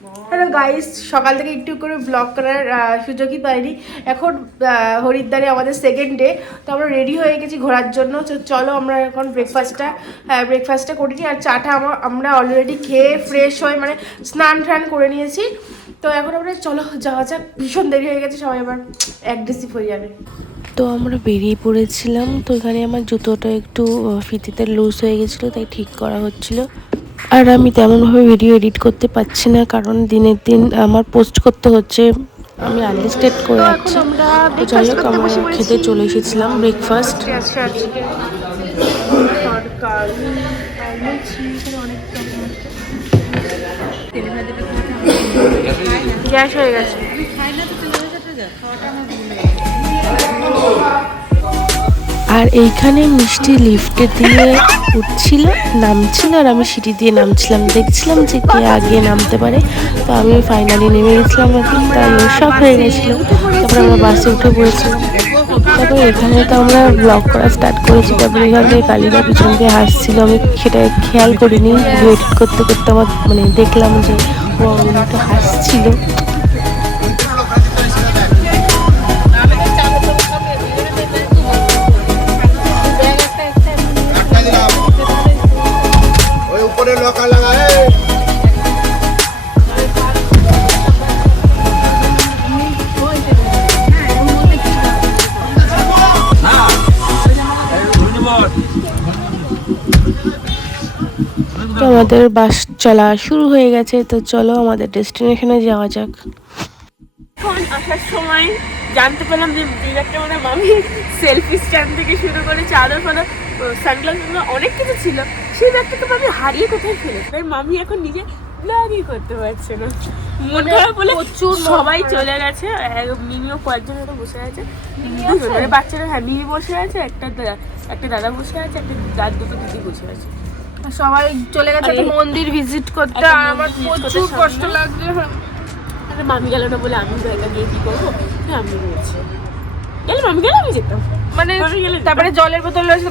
Hello guys, সকাল থেকে একটু করে ব্লগ করার সুযোগই পাইনি। এখন হরিদ্বারে আমাদের সেকেন্ড ডে, তো আমরা রেডি হয়ে গেছি ঘোরার জন্য। তো চলো আমরা এখন ব্রেকফাস্টটা করে নিই। আর চাটা আমরা অলরেডি খেয়ে ফ্রেশ হয়ে মানে স্নান টান করে নিয়েছি। তো এখন আমরা চলো যাওয়া যাক, ভীষণ দেরি হয়ে গেছে, সবাই আবার অ্যাগ্রেসিভ হয়ে যাবে। তো আমরা বেরিয়ে পড়েছিলাম। তো এখানে আমার জুতোটা একটু ফিতিতে লুজ হয়ে গেছিলো, তাই ঠিক করা হচ্ছিলো। আর আমি তেমনভাবে ভিডিও এডিট করতে পারছি না, কারণ দিনের দিন আমার পোস্ট করতে হচ্ছে, আমি আনলিস্টেড করে আছি। তো যাই হোক, আমরা খেতে চলে এসেছিলাম ব্রেকফাস্ট। গ্যাস হয়ে গেছে। আর এইখানে মিষ্টি লিফটে দিয়ে উঠছিল, নামছিল, আর আমি সিঁড়ি দিয়ে নামছিলাম। দেখছিলাম যে কে আগে নামতে পারে। তো আমি ফাইনালি নেমে গেছিলাম আর কি, তাই সব হয়ে গেছিলো। তারপরে আমরা বাসে উঠে পড়েছিলাম। তারপরে এখানে তো আমরা ব্লগ করা স্টার্ট করেছি। তারপরে এখান থেকে কালিদা পিছন দিয়ে হাসছিল, আমি সেটা খেয়াল করিনি। ওয়েট করতে করতে আমার মানে দেখলাম যে ও একটু হাসছিল। তো আমাদের বাস চলা শুরু হয়ে গেছে। তো চলো আমাদের ডেস্টিনেশনে যাওয়া যাক। এখন আসার সময় জানতে পারলাম যে একটা মানে মামি সেলফি স্ট্যান্ড থেকে শুরু করে চাদর ফাদর সানগ্লাস অনেক কিছু ছিল, সেই ব্যাগটাকে মামি হারিয়ে কোথায় ফেলে। তাই মামি এখন নিজে ব্লগই করতে পারছে না, মন খারাপ বলে প্রচুর সবাই চলে গেছে। মিমিও কয়েকজন হয়তো বসে আছে, মানে বাচ্চারা। হ্যাঁ, মিমি বসে আছে, একটা দাদা বসে আছে, দুটো দিদি বসে আছে। সবাই চলে গেছে মন্দির ভিজিট করতে। আর আমার প্রচুর কষ্ট লাগছে। মামি গেল না বলে আমি একা গিয়ে কি করবো? আমি বলছি গেলে মামি গেলে আমি যেতাম, মানে তারপরে জলের বোতল আছে,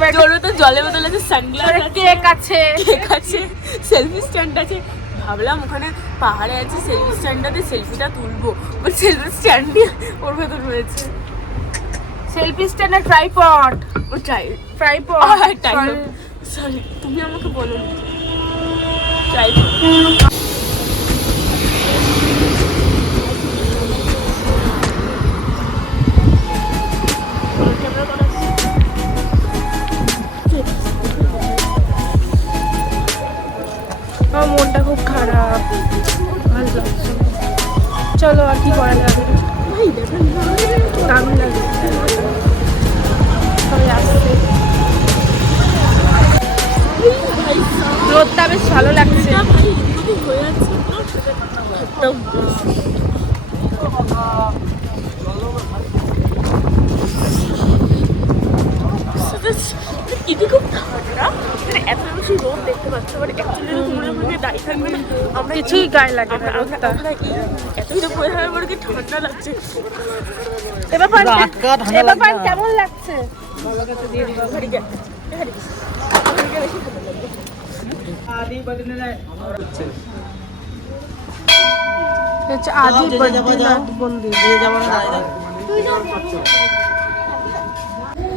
জলের বোতল আছে, সানগ্লাস আছে, কেক আছে, সেলফি স্ট্যান্ড আছে। ভাবলাম ওখানে পাহাড়ে আছে, সেলফি স্ট্যান্ডটাতে সেলফিটা তুলবো। সেলফি স্ট্যান্ডই ওর ভেতর রয়েছে, সেলফি স্ট্যান্ড আর ট্রাইপড। ও ট্রাইপড সরি, তুমি আমাকে বলো ট্রাইপড। আমার মনটা খুব খারাপ, ভালো লাগছে। চলো আর কি করা যাবে, দারুণ লাগে। সবাই আসছে, রোদটা বেশ ভালো লাগছে। এটি খুব ঠান্ডা, মানে এত বেশি রোদ দেখতে পাচ্ছ, বাট অ্যাকচুয়ালি মনে মনে দাঁড়িয়ে থাকবে না, আমরা কিছুই গায়ে লাগে না। রোদটা এতই তো বোঝা যাবে কি ঠান্ডা লাগছে। এবার কেমন লাগছে? আদি বদ্রীনাথ মন্দির।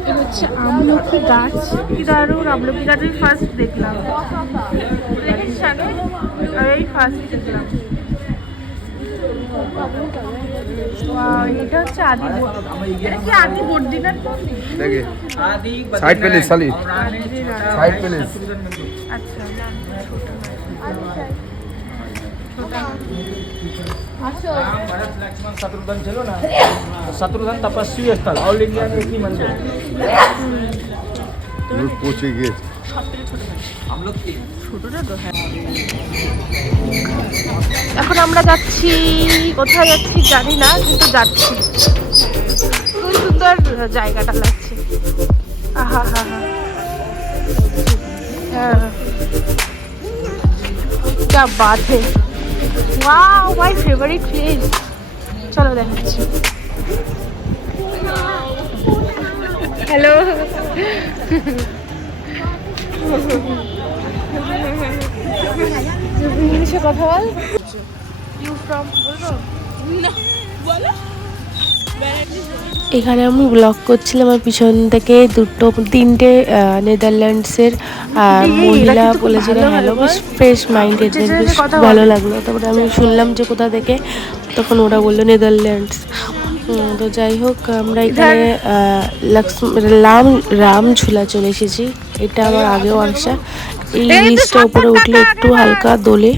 এটা হচ্ছে আমলকি গাছ, কি দারুণ! আমলকি গাছ আমি ফার্স্ট দেখলাম, এই ফার্স্ট দেখলাম। এটা হচ্ছে আদি বদ্রীনাথ মন্দির। साइड पे ले साली साइड पे ले। अच्छा, शत्रुघ्न चलो ना, शत्रुघ्न तपस्वी स्थल ऑल इंडिया में एक ही मंदिर है। पूछेंगे हम लोग की এখন আমরা যাচ্ছি, কোথায় যাচ্ছি জানি না, কিন্তু যাচ্ছি। খুব সুন্দর জায়গাটা লাগছে। আহা হা হা, হ্যাঁ, क्या बात है, वाओ, माय फेवरेट प्लेस। চলো দেখাচ্ছি। হ্যালো, ইংলিশে কথা বল। ইউ ফ্রম বলবো না বলো এখানে আমি ব্লগ করছিলাম আর পিছন থেকে তিনটে নেদারল্যান্ডসের মহিলা বলেছিল হ্যালো, বেশ ফ্রেশ মাইন্ডেড, বেশ ভালো লাগলো। তারপরে আমি শুনলাম যে কোথা থেকে, তখন ওরা বললো নেদারল্যান্ডস। তো যাই হোক, আমরা এখানে রাম ঝুলা চলে এসেছি। এটা আমার আগেও আসা। এই ব্রিজটা উপরে উঠলে একটু হালকা দোলে।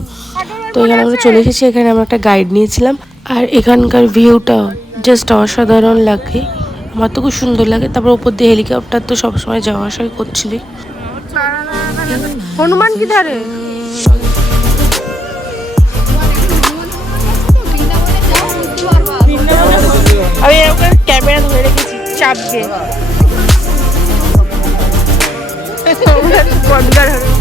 তো এখানে আমরা চলে এসেছি। এখানে আমরা একটা গাইড নিয়েছিলাম। আর এখানকার ভিউটা জাস্ট অসাধারণ লাগে, আমার তো খুব সুন্দর লাগে। তারপর উপর দিয়ে হেলিকপ্টার তো সবসময় যাওয়া আসাই করছিলি। হনুমান কি ধারে আমি ওকে ক্যামেরা ধরে রেখেছি চাপকে বন্ধগার হবে।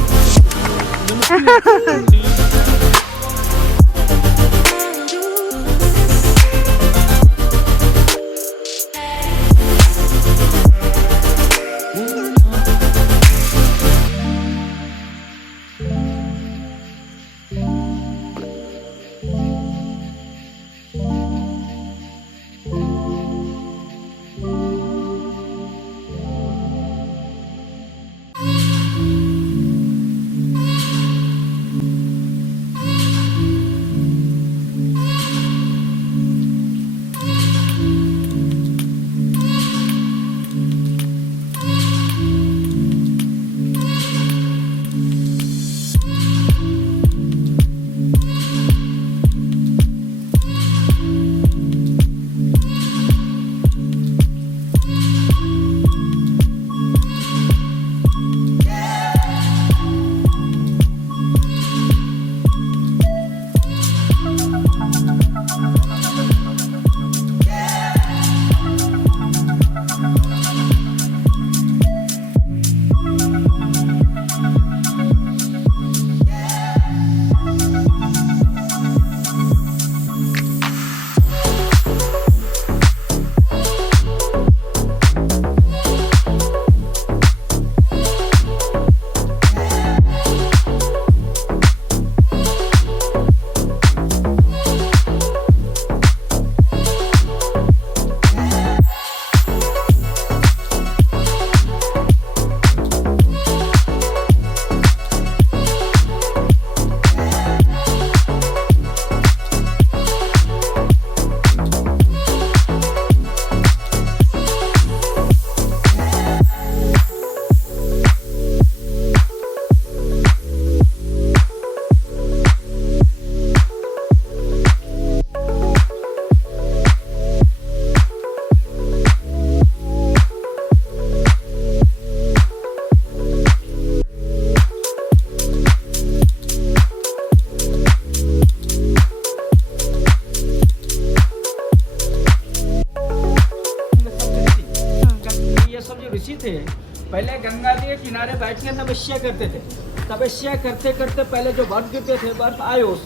पहले गंगा जी के किनारे बैठ के तपस्या करते थे। तपस्या करते करते पहले जो बर्फ गिरते थे, बर्फ आए, उस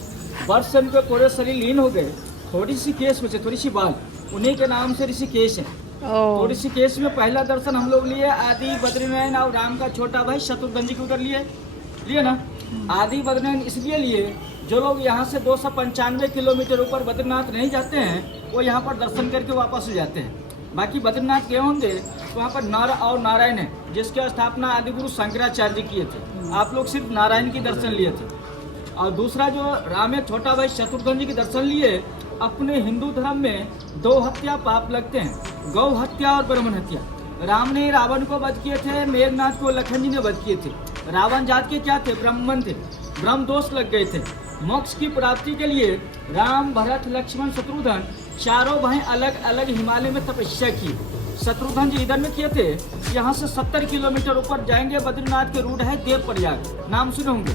बर्फ से उनके पूरे शरीर लीन हो गए। थोड़ी सी केस में से थोड़ी सी बाल, उन्हीं के नाम से ऋषिकेश है। तो ऋषिकेश में पहला दर्शन हम लोग लिए आदि बद्रीनारायण और राम का छोटा भाई शत्रुघ्न जी के उधर लिए ना। आदि बद्रीनारायण इसलिए लिए, जो लोग यहाँ से 295 किलोमीटर ऊपर बद्रीनाथ नहीं जाते हैं, वो यहाँ पर दर्शन करके वापस हो जाते हैं। बाकी बद्रीनाथ गए होंगे तो वहाँ पर नर और नारायण है, जिसकी स्थापना आदि गुरु शंकराचार्य जी किए थे। आप लोग सिर्फ नारायण की दर्शन लिए थे। और दूसरा जो राम एक छोटा भाई शत्रुघ्न जी के दर्शन लिए, अपने हिंदू धर्म में 2 हत्या पाप लगते हैं, गौ हत्या और ब्राह्मण हत्या। राम ने रावण को वध किए थे, मेघनाथ को लखन जी ने वध किए थे। रावण जात के क्या थे? ब्राह्मण थे, ब्रह्म दोष लग गए थे। मोक्ष की प्राप्ति के लिए राम, भरत, लक्ष्मण, शत्रुघ्न चारों भाई अलग अलग हिमालय में तपस्या की। शत्रुघ्न जी इधर में किए थे, यहाँ से 70 किलोमीटर ऊपर जाएंगे, बद्रीनाथ के रूट है देवप्रयाग, नाम सुने होंगे।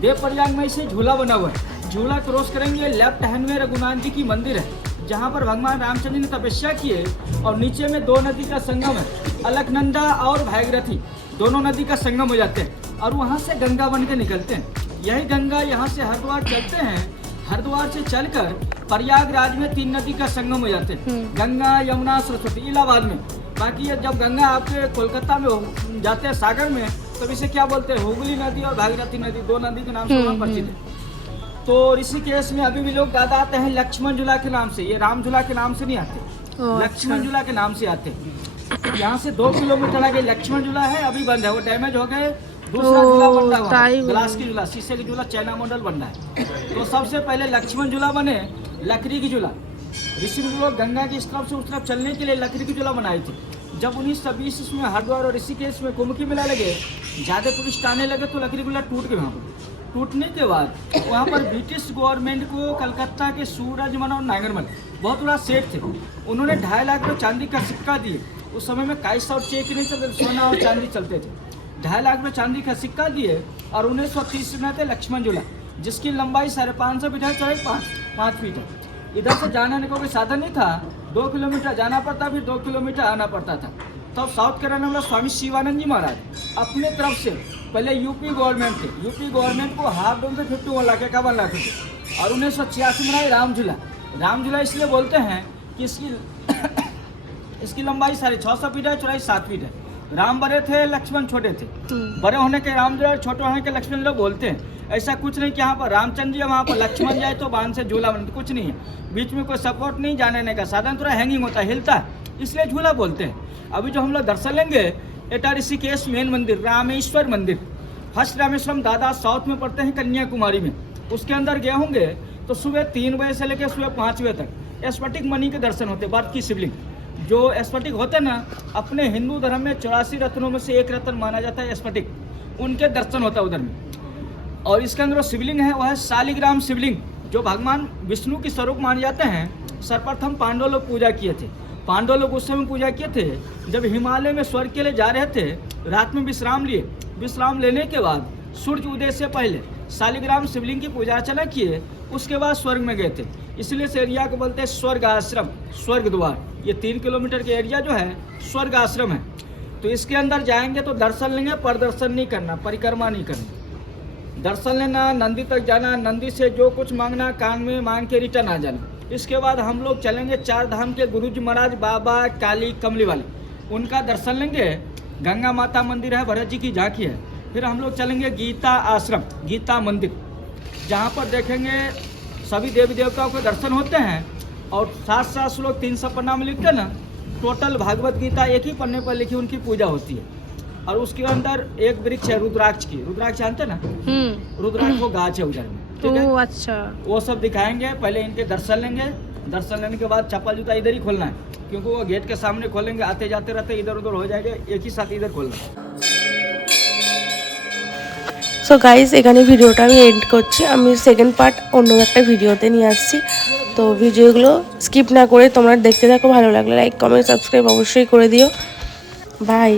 देवप्रयाग में इसे झूला बना हुआ है, झूला क्रॉस करेंगे, लेफ्ट हैंड में रघुनाथ जी की मंदिर है, जहाँ पर भगवान रामचंद्र ने तपस्या किए। और नीचे में 2 नदी का संगम है, अलकनंदा और भागीरथी, दोनों नदी का संगम हो जाते हैं और वहाँ से गंगा बन के निकलते हैं। यही गंगा यहाँ से हरिद्वार चलते हैं, हरिद्वार से चलकर प्रयागराज में 3 नदी का संगम हो जाते हैं, गंगा, यमुना, सरस्वती, इलाहाबाद में। बाकी ये जब गंगा आपके कोलकाता में जाते हैं सागर में, तब इसे क्या बोलते हैं? हुगली नदी और भागीरथी नदी, 2 नदी के नाम से परिचित है। तो ऋषिकेश में अभी भी लोग दादा आते हैं लक्ष्मण झूला के नाम से, ये राम झूला के नाम से नहीं आते, लक्ष्मण झूला के नाम से आते हैं। यहाँ से 2 किलोमीटर आगे लक्ष्मण झूला है, अभी बंद है, वो डैमेज हो गए। दूसरा झूला बन रहा है, ग्लास की झूला, शीशे की झूला, चाइना मॉडल बन रहा है। तो सबसे पहले लक्ष्मण झूला बने, लकड़ी की झूला। ऋषि लोग गंगा की इस तरफ से उस तरफ चलने के लिए लकड़ी की झूला बनाई थी। जब 1920 इसमें हरिद्वार और ऋषिकेश में कुंभ की मेला लगे, ज़्यादा टूरिस्ट आने लगे तो लकड़ी झूला टूट गए। वहाँ पर टूटने के बाद वहाँ पर ब्रिटिश गवर्नमेंट को कलकत्ता के सूरजमल और नागरमल बहुत बड़ा सेठ थे, उन्होंने 2.5 लाख रुपये चांदी का सिक्का दिए। उस समय में काइस और चेक नहीं चलते, सोना और चांदी चलते थे। 2.5 लाख रुपये चांदी का सिक्का दिए और 1930 में बनाते लक्ष्मण झूला, जिसकी लंबाई 550 फीट है, चौड़ाई 5 फीट है। इधर से जाने का कोई साधन नहीं था, 2 किलोमीटर जाना पड़ता, फिर 2 किलोमीटर आना पड़ता था। तब साउथ के रहने वाला स्वामी शिवानंद जी महाराज अपने तरफ से, पहले यूपी गवर्नमेंट थे, यूपी गवर्नमेंट को हाफ डोन से 51 लाख 51 लाख थे। और 1986 में राम झूला। राम झूला इसलिए बोलते हैं कि इसकी लंबाई 650 फीट है, चौड़ाई 7 फीट है। राम बड़े थे, लक्ष्मण छोटे थे। बड़े होने के राम झूला, छोटे होने के लक्ष्मण लोग बोलते हैं। ऐसा कुछ नहीं कि यहाँ पर रामचंद्र जी है, वहाँ पर लक्ष्मण जाए तो बांध से झूला बनता, कुछ नहीं है। बीच में कोई सपोर्ट नहीं, जाने का साधन थोड़ा हैंगिंग होता है, हिलता है, इसलिए झूला बोलते हैं। अभी जो हम लोग दर्शन लेंगे, एटा ऋषिकेश मेन मंदिर, रामेश्वर मंदिर। फर्स्ट रामेश्वरम दादा साउथ में पड़ते हैं, कन्याकुमारी में। उसके अंदर गए होंगे तो सुबह 3 बजे से लेकर सुबह 5 बजे तक स्फटिक मणि के दर्शन होते, बर्फ की शिवलिंग। जो स्फटिक होते हैं ना, अपने हिंदू धर्म में 84 रत्नों में से एक रत्न माना जाता है स्फटिक, उनके दर्शन होता है उधर में। और इसके अंदर शिवलिंग है, वह है शालिग्राम शिवलिंग, जो भगवान विष्णु की स्वरूप माने जाते हैं। सर्वप्रथम पांडव लोग पूजा किए थे। पांडव लोग उस समय पूजा किए थे जब हिमालय में स्वर्ग के लिए जा रहे थे, रात में विश्राम लिए। विश्राम लेने के बाद सूर्य उदय से पहले शालिग्राम शिवलिंग की पूजा अर्चना किए, उसके बाद स्वर्ग में गए थे। इसलिए इस एरिया को बोलते हैं स्वर्ग आश्रम, स्वर्ग द्वार। ये 3 किलोमीटर के एरिया जो है स्वर्ग आश्रम है। तो इसके अंदर जाएंगे तो दर्शन लेंगे, प्रदर्शन नहीं करना, परिक्रमा नहीं करना। दर्शन लेना, नंदी तक जाना, नंदी से जो कुछ मांगना कान में मांग के रिटर्न आ जाना। इसके बाद हम लोग चलेंगे 4 धाम के गुरु जी महाराज, बाबा काली कमली वाले, उनका दर्शन लेंगे। गंगा माता मंदिर है, भरत जी की झांकी है। फिर हम लोग चलेंगे गीता आश्रम, गीता मंदिर, जहाँ पर देखेंगे सभी देवी देवताओं के दर्शन होते हैं। और 7 श्लोक 300 पन्ना में लिखते हैं ना, टोटल भागवत गीता एक ही पन्ने पर लिखी उनकी पूजा होती है। और उसके अंदर एक वृक्ष है रुद्राक्ष की, रुद्राक्ष जानते हैं ना, रुद्राक्ष वो गाछ है उधर में, ठीक है। अच्छा, वो सब दिखाएंगे। पहले इनके दर्शन लेंगे, दर्शन लेने के बाद चप्पल जूता इधर ही खोलना है, क्योंकि वो गेट के सामने खोलेंगे, आते जाते रहते इधर उधर हो जाएगा, एक ही साथ इधर खोलना है। সো গাইজ, এখানে ভিডিওটা আমি এন্ড করছি। আমি সেকেন্ড পার্ট অন্য একটা ভিডিওতে নিয়ে আসছি। তো ভিডিওগুলো স্কিপ না করে তোমরা দেখতে থাকো। ভালো লাগলে লাইক কমেন্ট সাবস্ক্রাইব অবশ্যই করে দিও। বাই।